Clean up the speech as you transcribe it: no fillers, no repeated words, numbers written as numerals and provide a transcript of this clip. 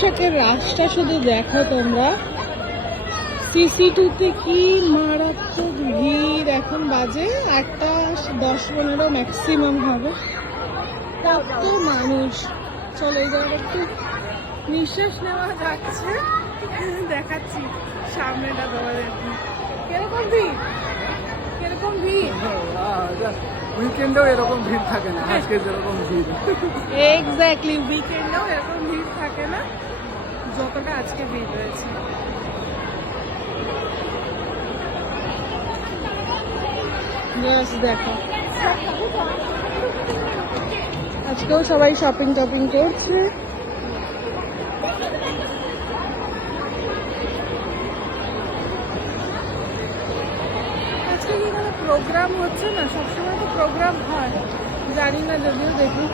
বৈশাখের রাসটা শুধু দেখো তোমরা। CC2-তে কি মারাত্মক ভিড়। এখন বাজে 1:10-15 ম্যাক্সিমাম হবে। কত মানুষ। চলো এই জায়গাটা একটু নিঃশ্বাস নেওয়া যাচ্ছে। দেখাচ্ছি সামনেটা তোমাদেরকে। কিরকম ভিড়, কিরকম ভিড়। উইকেন্ডেও এরকম ভিড় থাকে না, আজকে যেরকম ভিড়। এক্স্যাক্টলি, উইকেন্ডেও এরকম ভিড় থাকে না যতটা আজকে ভিড় রয়েছে। দেখো আজকেও সবাই শপিং টপিং করছে। আজকে কি কোনো প্রোগ্রাম হচ্ছে না? সবসময় তো প্রোগ্রাম হয়, জানি না, যদিও দেখি।